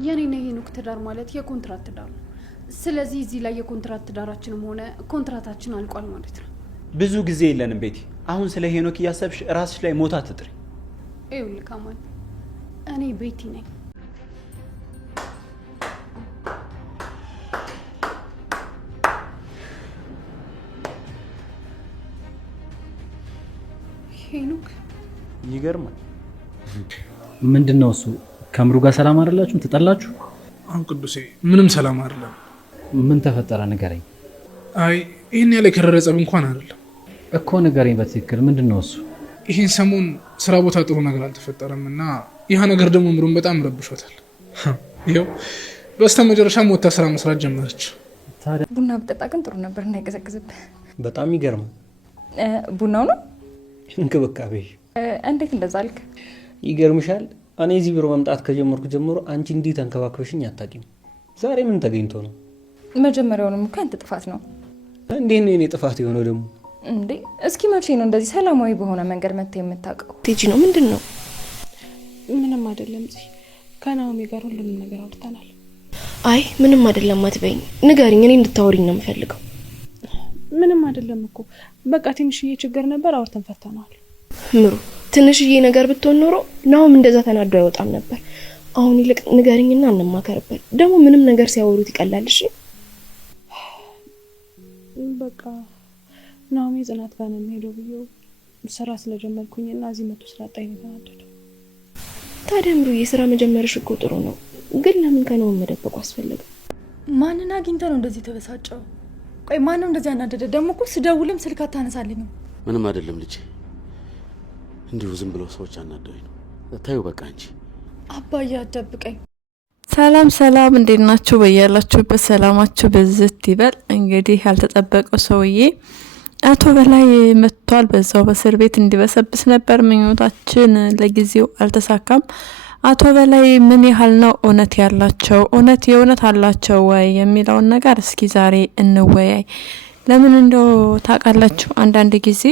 የኔና ሄኖክ ትዳር ማለት የኮንትራት ትዳር ነው። ስለዚህ እዚህ ላይ የኮንትራት ትዳራችንም ሆነ ኮንትራታችን አልቋል ማለት ነው። ብዙ ጊዜ የለንም ቤቲ። አሁን ስለ ሄኖክ እያሰብሽ ራስሽ ላይ ሞት አትጥሪ። ይኸውልህ ካማል፣ እኔ ቤቲ ነኝ። ሄኖክ ይገርማል። ምንድነው እሱ? ከምሩ ጋር ሰላም አይደላችሁም? ተጣላችሁ? አሁን ቅዱሴ ምንም ሰላም አይደለም። ምን ተፈጠረ ንገረኝ። አይ ይሄን ያለ የከረረ ጸብ እንኳን አይደለም እኮ ንገረኝ በትክክል ምንድነው እሱ? ይሄን ሰሞን ስራ ቦታ ጥሩ ነገር አልተፈጠረም እና ያ ነገር ደግሞ ምሩን በጣም ረብሾታል። ይኸው በስተመጨረሻም ወጥታ ስራ መስራት ጀመረች። ታዲያ ቡና ብጠጣ ግን ጥሩ ነበር እንዳይቀዘቅዝብህ። በጣም ይገርማል። ቡናው ነው እንክብካቤ። እንዴት እንደዛ አልክ? ይገርምሻል፣ እኔ እዚህ ቢሮ መምጣት ከጀመርኩ ጀምሮ አንቺ እንዲህ ተንከባክበሽኝ አታውቂም። ዛሬ ምን ተገኝቶ ነው? መጀመሪያውንም እኮ አንተ ጥፋት ነው። እንዴት ነው የኔ ጥፋት የሆነው ደግሞ? እንዴ እስኪ መቼ ነው እንደዚህ ሰላማዊ በሆነ መንገድ መጥተህ የምታውቀው? ቲጂ ነው ምንድን ነው? ምንም አይደለም። ከናኦሚ ጋር ሁሉንም ነገር አውርተናል። አይ ምንም አይደለም አትበይኝ፣ ንገሪኝ። እኔ እንድታወሪኝ ነው የምፈልገው። ምንም አይደለም እኮ በቃ ትንሽዬ ችግር ነበር፣ አውርተን ፈተናል። ምሩ ትንሽዬ ነገር ብትሆን ኖሮ ናኦም እንደዛ ተናዶ አይወጣም ነበር። አሁን ይልቅ ንገሪኝና እንማከርበት። ደግሞ ምንም ነገር ሲያወሩት ይቀላል። እሺ በቃ ናኦሚ ጽናት ጋር ነው የምሄደው ብዬው ስራ ስለጀመርኩኝና እዚህ መጥቶ ስላጣኝ ነው የተናደደው። ታዲያ ምሩ የስራ መጀመርሽ እኮ ጥሩ ነው፣ ግን ለምን ከናኦም መደበቁ አስፈለገ? ማንን አግኝተህ ነው እንደዚህ ተበሳጨው? ቆይ ማን ነው እንደዚህ ያናደደ? ደግሞ እኮ ስደውልም ስልክ አታነሳልኝም። ምንም አይደለም ልጄ፣ እንዲሁ ዝም ብለው ሰዎች አናደውኝ ነው። ታዩ በቃ እንጂ አባዬ አትደብቀኝ። ሰላም ሰላም፣ እንዴት ናችሁ? በያላችሁበት ሰላማችሁ በዝት ይበል። እንግዲህ ያልተጠበቀው ሰውዬ አቶ በላይ መጥቷል። በዛው በእስር ቤት እንዲበሰብስ ነበር ምኞታችን፣ ለጊዜው አልተሳካም። አቶ በላይ ምን ያህል ነው እውነት ያላቸው? የእውነት አላቸው ወይ የሚለውን ነገር እስኪ ዛሬ እንወያይ። ለምን እንደው ታውቃላችሁ፣ አንዳንድ ጊዜ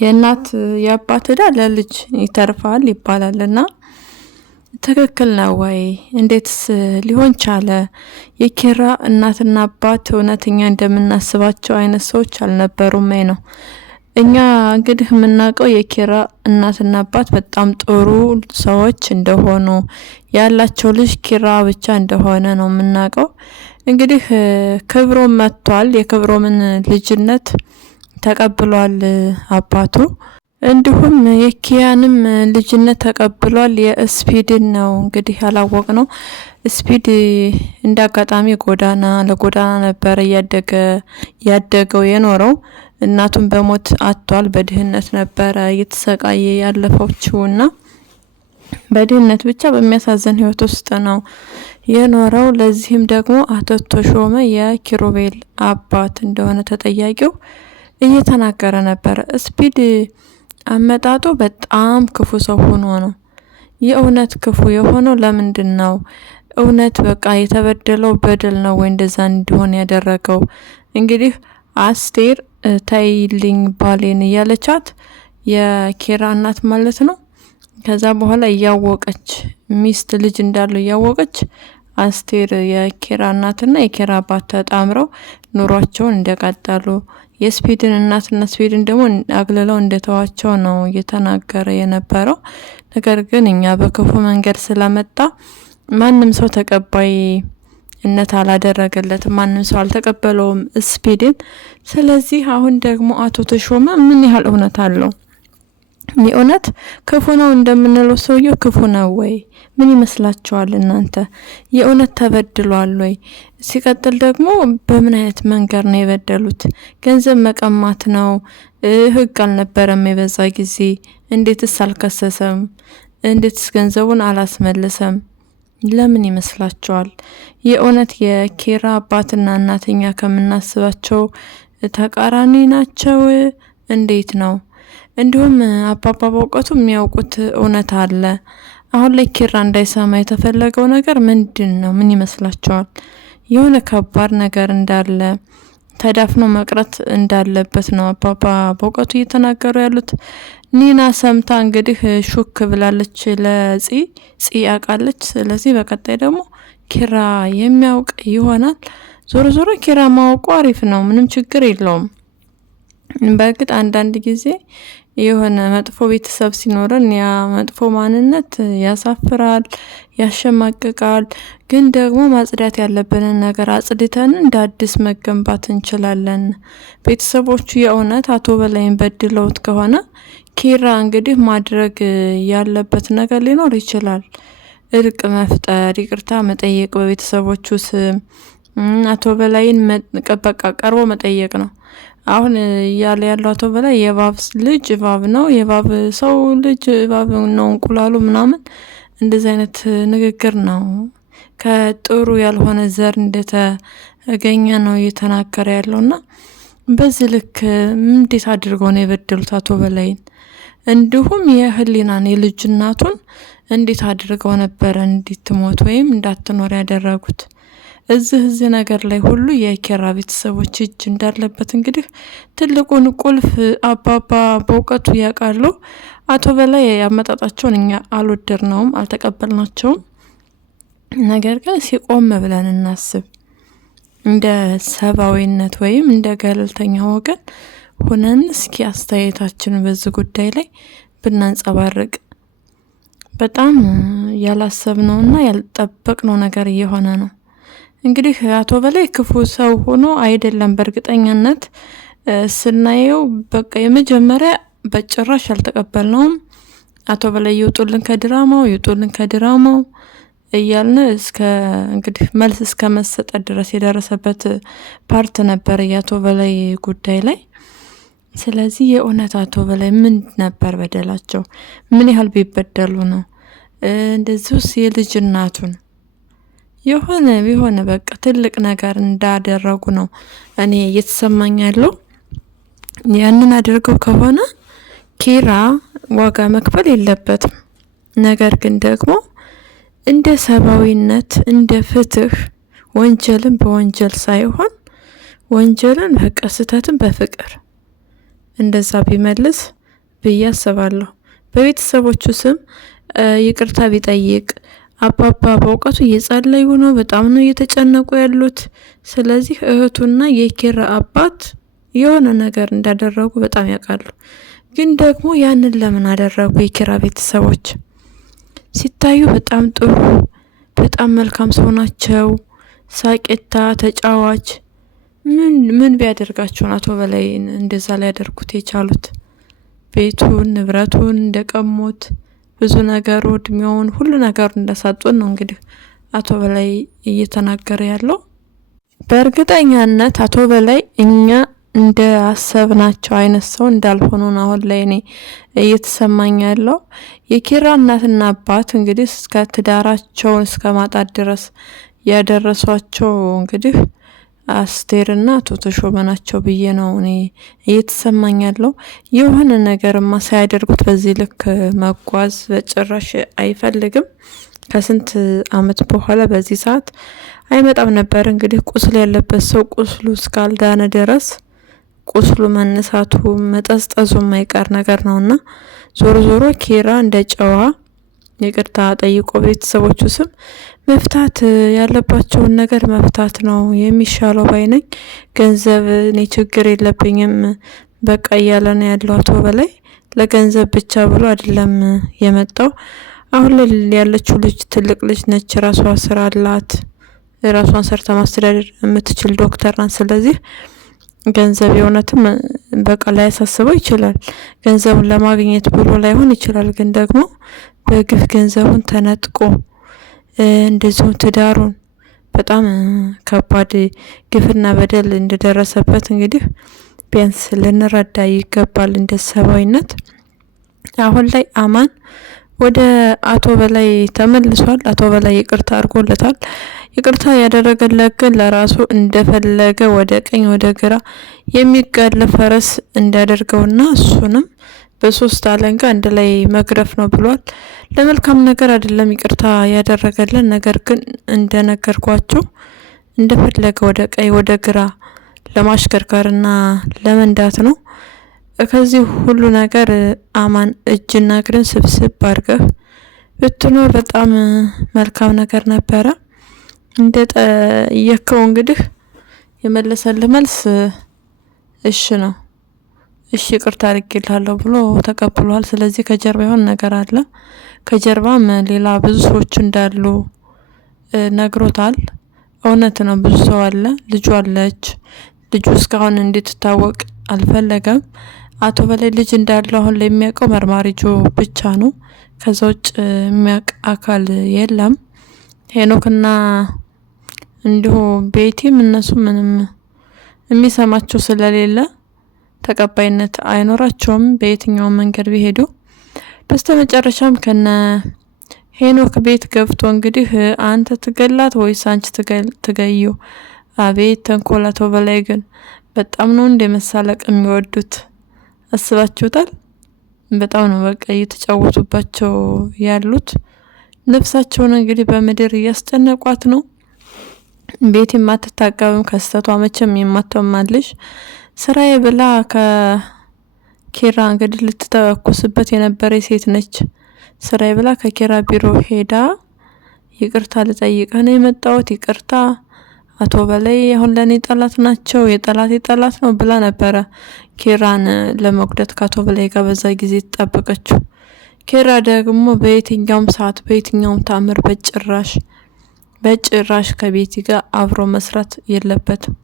የእናት የአባት ዕዳ ለልጅ ይተርፋል ይባላልና ትክክል ነው ወይ? እንዴትስ ሊሆን ቻለ? የኪራ እናትና አባት እውነተኛ እንደምናስባቸው አይነት ሰዎች አልነበሩም ነው። እኛ እንግዲህ የምናውቀው የኪራ እናትና አባት በጣም ጥሩ ሰዎች እንደሆኑ፣ ያላቸው ልጅ ኪራ ብቻ እንደሆነ ነው የምናውቀው። እንግዲህ ክብሮም መጥቷል። የክብሮምን ልጅነት ተቀብሏል አባቱ። እንዲሁም የኪያንም ልጅነት ተቀብሏል። የስፒድን ነው እንግዲህ ያላወቅ ነው። ስፒድ እንዳጋጣሚ ለጎዳና ነበር ያደገው የኖረው። እናቱን በሞት አጥቷል። በድህነት ነበረ እየተሰቃየ ያለፈችውና በድህነት ብቻ በሚያሳዝን ህይወት ውስጥ ነው የኖረው። ለዚህም ደግሞ አቶ ተሾመ የኪሩቤል አባት እንደሆነ ተጠያቂው እየተናገረ ነበር። ስፒድ አመጣጡ በጣም ክፉ ሰው ሆኖ ነው። የእውነት ክፉ የሆነው ለምንድን ነው? እውነት በቃ የተበደለው በደል ነው ወይ እንደዛ እንዲሆን ያደረገው? እንግዲህ አስቴር ታይልኝ ባሌን እያለቻት የኪራ እናት ማለት ነው። ከዛ በኋላ እያወቀች ሚስት ልጅ እንዳለው እያወቀች አስቴር የኪራ እናትና የኪራ አባት ተጣምረው ኑሯቸውን እንደቀጠሉ፣ የስፒድን እናትና ስፒድን ደግሞ አግልለው እንደተዋቸው ነው እየተናገረ የነበረው። ነገር ግን እኛ በክፉ መንገድ ስለመጣ ማንም ሰው ተቀባይነት አላደረገለትም። ማንም ሰው አልተቀበለውም ስፒድን። ስለዚህ አሁን ደግሞ አቶ ተሾመ ምን ያህል እውነት አለው? የእውነት ክፉ ነው እንደምንለው ሰውየው ክፉ ነው ወይ? ምን ይመስላችኋል እናንተ? የእውነት ተበድሏል ወይ? ሲቀጥል ደግሞ በምን አይነት መንገድ ነው የበደሉት? ገንዘብ መቀማት ነው። ህግ አልነበረም የበዛ ጊዜ። እንዴትስ አልከሰሰም? እንዴትስ ገንዘቡን አላስመለሰም? ለምን ይመስላችኋል? የእውነት የኪራ አባትና እናተኛ ከምናስባቸው ተቃራኒ ናቸው? እንዴት ነው? እንዲሁም አባባ በእውቀቱ የሚያውቁት እውነት አለ። አሁን ላይ ኪራ እንዳይሰማ የተፈለገው ነገር ምንድን ነው? ምን ይመስላችኋል? የሆነ ከባድ ነገር እንዳለ ተዳፍኖ መቅረት እንዳለበት ነው አባባ በእውቀቱ እየተናገሩ ያሉት። ኒና ሰምታ እንግዲህ ሹክ ብላለች ለጺ ያውቃለች። ስለዚህ በቀጣይ ደግሞ ኪራ የሚያውቅ ይሆናል። ዞሮ ዞሮ ኪራ ማወቁ አሪፍ ነው፣ ምንም ችግር የለውም። በእርግጥ አንዳንድ ጊዜ የሆነ መጥፎ ቤተሰብ ሲኖረን ያ መጥፎ ማንነት ያሳፍራል፣ ያሸማቅቃል። ግን ደግሞ ማጽዳት ያለብንን ነገር አጽድተን እንደ አዲስ መገንባት እንችላለን። ቤተሰቦቹ የእውነት አቶ በላይን በድለውት ከሆነ ኪራ እንግዲህ ማድረግ ያለበት ነገር ሊኖር ይችላል። እርቅ መፍጠር፣ ይቅርታ መጠየቅ በቤተሰቦቹ ስም አቶ በላይን በቃ ቀርቦ መጠየቅ ነው። አሁን እያለ ያለው አቶ በላይ የባብ ልጅ ባብ ነው፣ የባብ ሰው ልጅ ባብ ነው እንቁላሉ ምናምን እንደዚህ አይነት ንግግር ነው። ከጥሩ ያልሆነ ዘር እንደተገኘ ነው እየተናገረ ያለውና በዚህ ልክ እንዴት አድርገው ነው የበደሉት አቶ በላይን? እንዲሁም የህሊናን የልጅ እናቱን እንዴት አድርገው ነበር እንድትሞት ወይም እንዳትኖር ያደረጉት? እዚህ ነገር ላይ ሁሉ የኪራ ቤተሰቦች እጅ እንዳለበት እንግዲህ ትልቁን ቁልፍ አባባ በእውቀቱ ያውቃሉ። አቶ በላይ ያመጣጣቸውን እኛ አልወደድነውም፣ አልተቀበልናቸውም። ነገር ግን ሲቆም ብለን እናስብ፣ እንደ ሰብአዊነት ወይም እንደ ገለልተኛ ወገን ሆነን እስኪ አስተያየታችንን በዚህ ጉዳይ ላይ ብናንጸባርቅ። በጣም ያላሰብነውና ያልጠበቅነው ነገር እየሆነ ነው። እንግዲህ አቶ በላይ ክፉ ሰው ሆኖ አይደለም፣ በእርግጠኛነት ስናየው በቃ የመጀመሪያ በጭራሽ አልተቀበልነውም። አቶ በላይ ይውጡልን ከድራማው እያልን እስከ እንግዲህ መልስ እስከ መሰጠት ድረስ የደረሰበት ፓርት ነበር የአቶ በላይ ጉዳይ ላይ። ስለዚህ የእውነት አቶ በላይ ምን ነበር በደላቸው? ምን ያህል ቢበደሉ ነው እንደዚሁስ? የልጅ እናቱን የሆነ በቃ ትልቅ ነገር እንዳደረጉ ነው እኔ እየተሰማኝ ያለው። ያንን አድርገው ከሆነ ኪራ ዋጋ መክፈል የለበትም። ነገር ግን ደግሞ እንደ ሰብአዊነት እንደ ፍትህ ወንጀልን በወንጀል ሳይሆን ወንጀልን በቃ ስህተትን በፍቅር እንደዛ ቢመልስ ብዬ አስባለሁ። በቤተሰቦቹ ስም ይቅርታ ቢጠይቅ። አባባ በእውቀቱ እየጸለዩ ነው፣ በጣም ነው እየተጨነቁ ያሉት። ስለዚህ እህቱና የኪራ አባት የሆነ ነገር እንዳደረጉ በጣም ያውቃሉ። ግን ደግሞ ያንን ለምን አደረጉ? የኪራ ቤተሰቦች ሲታዩ በጣም ጥሩ፣ በጣም መልካም ሰው ናቸው። ሳቄታ፣ ተጫዋች። ምን ቢያደርጋቸው አቶ በላይ እንደዛ ሊያደርጉት የቻሉት? ቤቱን ንብረቱን እንደቀሙት፣ ብዙ ነገሩ እድሜውን ሁሉ ነገሩ እንደሳጡን ነው እንግዲህ አቶ በላይ እየተናገረ ያለው። በእርግጠኛነት አቶ በላይ እኛ እንደ አሰብናቸው አይነት ሰው እንዳልሆኑ ነው አሁን ላይ እኔ እየተሰማኝ ያለው። የኪራ እናትና አባት እንግዲህ እስከ ትዳራቸውን እስከ ማጣት ድረስ ያደረሷቸው እንግዲህ አስቴርና አቶ ተሾመ ናቸው ብዬ ነው እኔ እየተሰማኝ ያለው። የሆነ ነገርማ ሳያደርጉት በዚህ ልክ መጓዝ በጭራሽ አይፈልግም። ከስንት አመት በኋላ በዚህ ሰዓት አይመጣም ነበር። እንግዲህ ቁስል ያለበት ሰው ቁስሉ እስካልዳነ ድረስ ቁስሉ መነሳቱ መጠስጠሱ የማይቀር ነገር ነውና ዞሮ ዞሮ ኪራ እንደ ጨዋ ይቅርታ ጠይቆ ቤተሰቦቹ ስም መፍታት ያለባቸውን ነገር መፍታት ነው የሚሻለው ባይነኝ። ገንዘብ እኔ ችግር የለብኝም በቃ እያለ ነው ያለው አቶ በላይ። ለገንዘብ ብቻ ብሎ አይደለም የመጣው። አሁን ላይ ያለችው ልጅ ትልቅ ልጅ ነች፣ ራሷ ስራ አላት፣ ራሷን ሰርታ ማስተዳደር የምትችል ዶክተር ናት። ስለዚህ ገንዘብ የእውነትም በቃ ላይ ያሳስበው ይችላል። ገንዘቡን ለማግኘት ብሎ ላይሆን ይችላል። ግን ደግሞ በግፍ ገንዘቡን ተነጥቆ እንደዚሁ ትዳሩን በጣም ከባድ ግፍና በደል እንደደረሰበት እንግዲህ ቢያንስ ልንረዳ ይገባል እንደ ሰብአዊነት። አሁን ላይ አማን ወደ አቶ በላይ ተመልሷል። አቶ በላይ ይቅርታ አድርጎለታል። ይቅርታ ያደረገለት ግን ለራሱ እንደፈለገ ወደ ቀኝ ወደ ግራ የሚጋለብ ፈረስ እንዳደርገውና እሱንም በሶስት አለንጋ አንድ ላይ መግረፍ ነው ብሏል። ለመልካም ነገር አይደለም ይቅርታ ያደረገልን፣ ነገር ግን እንደነገርኳችሁ እንደፈለገ ወደ ቀኝ ወደ ግራ ለማሽከርከርና ለመንዳት ነው። ከዚህ ሁሉ ነገር አማን እጅና እግርን ስብስብ አድርገህ ብትኖር በጣም መልካም ነገር ነበረ። እንደ ጠየከው እንግዲህ የመለሰልህ መልስ እሺ ነው። እሺ ይቅርታ አድርጌልሃለሁ ብሎ ተቀብሏል። ስለዚህ ከጀርባ የሆነ ነገር አለ። ከጀርባም ሌላ ብዙ ሰዎች እንዳሉ ነግሮታል። እውነት ነው፣ ብዙ ሰው አለ። ልጁ አለች። ልጁ እስካሁን እንድትታወቅ አልፈለገም። አቶ በላይ ልጅ እንዳለው አሁን ላይ የሚያውቀው መርማሪ ጆ ብቻ ነው። ከዛ ውጭ የሚያውቅ አካል የለም። ሄኖክና እንዲሁ ቤቲም እነሱ ምንም የሚሰማቸው ስለሌለ ተቀባይነት አይኖራቸውም በየትኛው መንገድ ቢሄዱ። በስተመጨረሻም ከነ ሄኖክ ቤት ገብቶ እንግዲህ አንተ ትገላት ወይስ አንቺ ትገዩ? አቤት ተንኮል! አቶ በላይ ግን በጣም ነው እንደመሳለቅ የሚወዱት። አስባችሁታል? በጣም ነው በቃ እየተጫወቱባቸው ያሉት። ነፍሳቸውን እንግዲህ በምድር እያስጨነቋት ነው። ቤት የማትታቀብም ከስተቷ መቼም የማትማልሽ ስራዬ ብላ ከኪራ እንግዲህ ልትተኩስበት የነበረ ሴት ነች። ስራዬ ብላ ከኪራ ቢሮ ሄዳ ይቅርታ ልጠይቅህ ነው የመጣሁት፣ ይቅርታ አቶ በላይ አሁን ለኔ ጠላት ናቸው፣ የጠላት ነው ብላ ነበረ ኪራን ለመጉዳት ከአቶ በላይ ጋር በዛ ጊዜ ተጣበቀችው። ኪራ ደግሞ በየትኛውም ሰዓት በየትኛውም ታምር በጭራሽ ከቤቲ ጋር አብሮ መስራት የለበትም።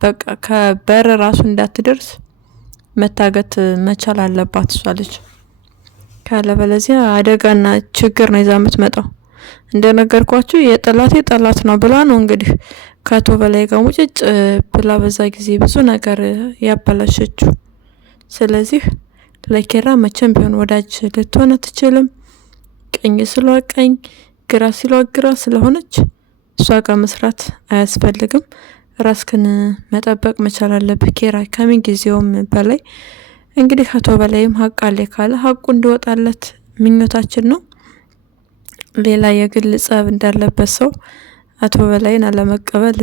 በቃ ከበር ራሱ እንዳትደርስ መታገት መቻል አለባት እሷ ልጅ። ካለበለዚያ አደጋና ችግር ነው ይዛ የምትመጣው። እንደነገርኳችሁ የጠላት ነው ብላ ነው እንግዲህ ከአቶ በላይ ጋር ሙጭጭ ብላ በዛ ጊዜ ብዙ ነገር ያበላሸችው። ስለዚህ ለኪራ መቼም ቢሆን ወዳጅ ልትሆን አትችልም። ቀኝ ሲሏ ቀኝ፣ ግራ ሲሏ ግራ ስለሆነች እሷ ጋር መስራት አያስፈልግም። ራስክን መጠበቅ መቻል አለብህ ኪራ ከምን ጊዜውም በላይ። እንግዲህ አቶ በላይም ሀቅ አለ ካለ ሀቁ እንዲወጣለት ምኞታችን ነው። ሌላ የግል ጸብ እንዳለበት ሰው አቶ በላይን አለመቀበል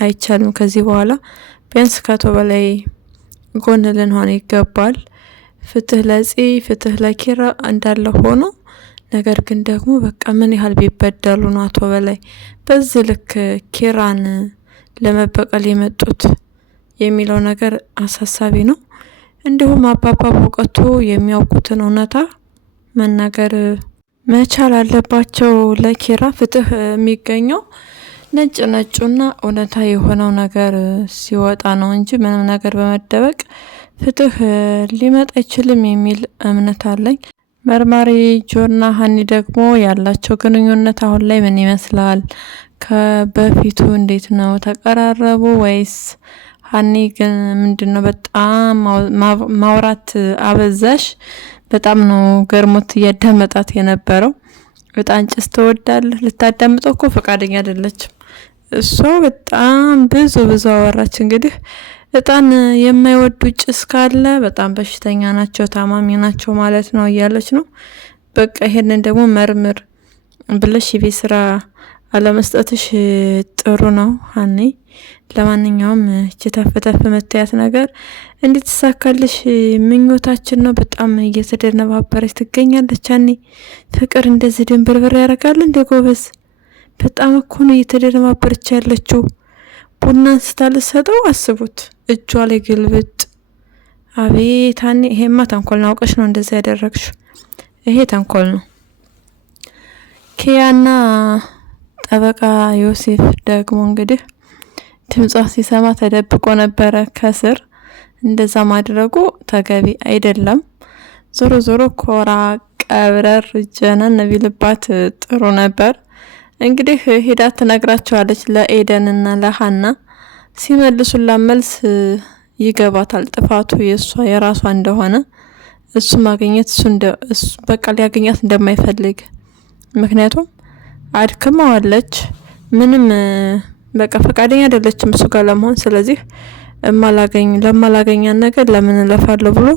አይቻልም። ከዚህ በኋላ ቢያንስ ከአቶ በላይ ጎን ልንሆን ይገባል። ፍትህ ለጺ ፍትህ ለኪራ እንዳለ ሆኖ ነገር ግን ደግሞ በቃ ምን ያህል ቢበደሉ ነው አቶ በላይ በዚህ ልክ ኪራን ለመበቀል የመጡት የሚለው ነገር አሳሳቢ ነው። እንዲሁም አባባ በእውቀቱ የሚያውቁትን እውነታ መናገር መቻል አለባቸው። ለኪራ ፍትህ የሚገኘው ነጭ ነጩና እውነታ የሆነው ነገር ሲወጣ ነው እንጂ ምንም ነገር በመደበቅ ፍትህ ሊመጣ አይችልም የሚል እምነት አለኝ። መርማሪ ጆና ሀኒ ደግሞ ያላቸው ግንኙነት አሁን ላይ ምን ይመስላል? ከበፊቱ እንዴት ነው? ተቀራረቡ ወይስ ሀኒ ግን ምንድነው በጣም ማውራት አበዛሽ? በጣም ነው ገርሞት እያዳመጣት የነበረው። በጣም ጭስ ትወዳለህ? ልታዳምጠው እኮ ፈቃደኛ አይደለችም። እሷ በጣም ብዙ አወራች። እንግዲህ እጣን የማይወዱ ጭስ ካለ በጣም በሽተኛ ናቸው፣ ታማሚ ናቸው ማለት ነው እያለች ነው። በቃ ይሄንን ደግሞ መርምር ብለሽ የቤት ስራ አለመስጠትሽ ጥሩ ነው ሀኒ። ለማንኛውም እቺ ተፈተፈ መታያት ነገር እንድትሳካልሽ ምኞታችን ነው። በጣም እየተደነባበረች ትገኛለች ሀኒ። ፍቅር እንደዚህ ድንብርብር ያደርጋል እንደ ጎበዝ። በጣም እኮ ነው እየተደነባበረች ያለችው። ቡና ስታልሰጠው አስቡት እጇ ላይ ግልብጥ። አቤት ሀኒ፣ ይሄማ ተንኮል ነው። አውቀሽ ነው እንደዛ ያደረግሽው። ይሄ ተንኮል ነው። ኪያና ጠበቃ ዮሴፍ ደግሞ እንግዲህ ድምጿ ሲሰማ ተደብቆ ነበረ ከስር። እንደዛ ማድረጉ ተገቢ አይደለም። ዞሮ ኮራ ቀብረር ጀነን ቢልባት ጥሩ ነበር። እንግዲህ ሄዳ ትነግራቸዋለች ለኤደንና ለሀና። ሲመልሱላት መልስ ይገባታል ጥፋቱ የራሷ እንደሆነ። እሱ ማግኘት እሱ በቃ ሊያገኛት እንደማይፈልግ ምክንያቱም አድክማዋለች። ምንም በቃ ፈቃደኛ አይደለችም እሱ ጋር ለመሆን። ስለዚህ ለማላገኛን ነገር ለምን እለፋለሁ ብሎ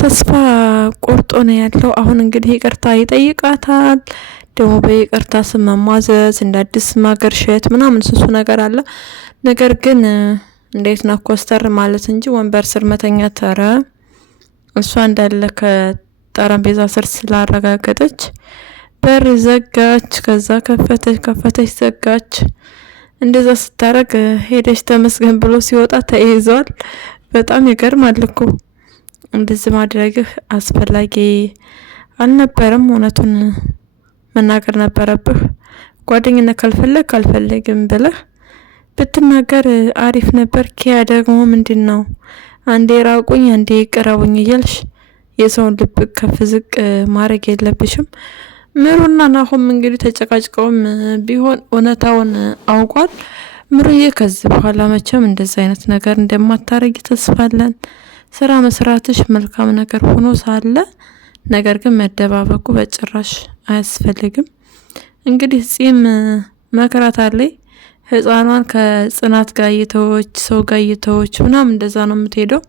ተስፋ ቆርጦ ነው ያለው። አሁን እንግዲህ ይቅርታ ይጠይቃታል። ደግሞ በይቅርታ ስም መሟዘዝ እንደ አዲስ ማገርሸት ምናምን ስሱ ነገር አለ። ነገር ግን እንዴት ነው ኮስተር ማለት እንጂ ወንበር ስር መተኛ ተረ እሷ እንዳለ ከጠረጴዛ ስር ስላረጋገጠች በር ዘጋች። ከዛ ከፈተች ዘጋች። እንደዛ ስታረግ ሄደች ተመስገን ብሎ ሲወጣ ተይዟል። በጣም ይገርማል እኮ እንደዚህ ማድረግህ አስፈላጊ አልነበረም። እውነቱን መናገር ነበረብህ። ጓደኝነት ካልፈለግም ብለህ ብትናገር አሪፍ ነበር። ኪያ ደግሞ ምንድነው አንዴ ራቁኝ አንዴ ቅረቡኝ እያልሽ የሰውን ልብ ከፍ ዝቅ ማድረግ የለብሽም። ምሩና ናሆም እንግዲህ ተጨቃጭቀውም ቢሆን እውነታውን አውቋል። ምሩዬ ከዚህ በኋላ መቼም እንደዚህ አይነት ነገር እንደማታረጊ ተስፋለን። ስራ መስራትሽ መልካም ነገር ሆኖ ሳለ ነገር ግን መደባበቁ በጭራሽ አያስፈልግም። እንግዲህ ጺም መከራት አለኝ ህፃኗን ከጽናት ጋር እየተወች ሰው ጋር እየተወች ምናምን እንደዛ ነው የምትሄደው።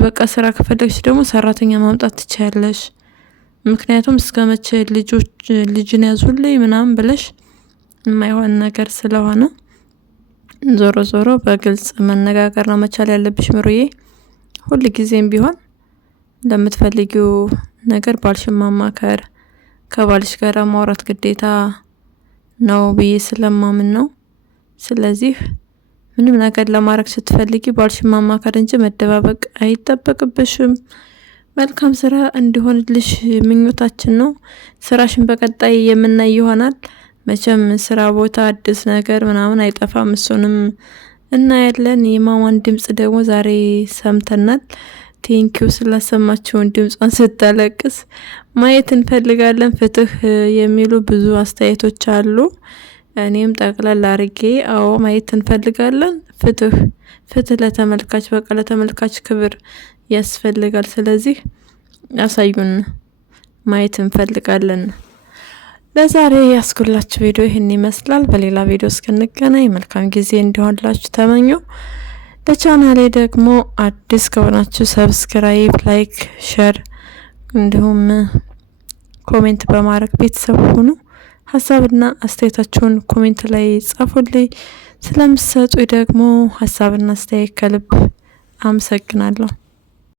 በቃ ስራ ከፈለግሽ ደግሞ ሰራተኛ ማምጣት ትችያለሽ። ምክንያቱም እስከመቼ ልጅን ያዙልኝ ምናምን ብለሽ የማይሆን ነገር ስለሆነ ዞሮ ዞሮ በግልጽ መነጋገር ነው መቻል ያለብሽ ምሩዬ። ሁል ጊዜም ቢሆን ለምትፈልጊው ነገር ባልሽን ማማከር ከባልሽ ጋር ማውራት ግዴታ ነው ብዬ ስለማምን ነው። ስለዚህ ምንም ነገር ለማድረግ ስትፈልጊ ባልሽን ማማከር እንጂ መደባበቅ አይጠበቅብሽም። መልካም ስራ እንዲሆንልሽ ምኞታችን ነው። ስራሽን በቀጣይ የምናይ ይሆናል። መቼም ስራ ቦታ አዲስ ነገር ምናምን አይጠፋም። እሱንም እናያለን። የማማን ድምጽ ደግሞ ዛሬ ሰምተናል። ቴንኪው ስላሰማችሁን ድምጿን ስታለቅስ ማየት እንፈልጋለን። ፍትህ የሚሉ ብዙ አስተያየቶች አሉ። እኔም ጠቅላላ አርጌ አዎ ማየት እንፈልጋለን። ፍትህ ለተመልካች በቃ ለተመልካች ክብር ያስፈልጋል። ስለዚህ ያሳዩን ማየት እንፈልጋለን። ለዛሬ ያስኩላችሁ ቪዲዮ ይህን ይመስላል። በሌላ ቪዲዮ እስክንገናኝ መልካም ጊዜ እንዲሆንላችሁ ተመኘው። ለቻናሌ ደግሞ አዲስ ከሆናችሁ ሰብስክራይብ፣ ላይክ፣ ሼር እንዲሁም ኮሜንት በማድረግ ቤተሰብ ሁኑ። ሀሳብና አስተያየታችሁን ኮሜንት ላይ ጻፉልኝ። ስለምትሰጡኝ ደግሞ ሀሳብና አስተያየት ከልብ አመሰግናለሁ።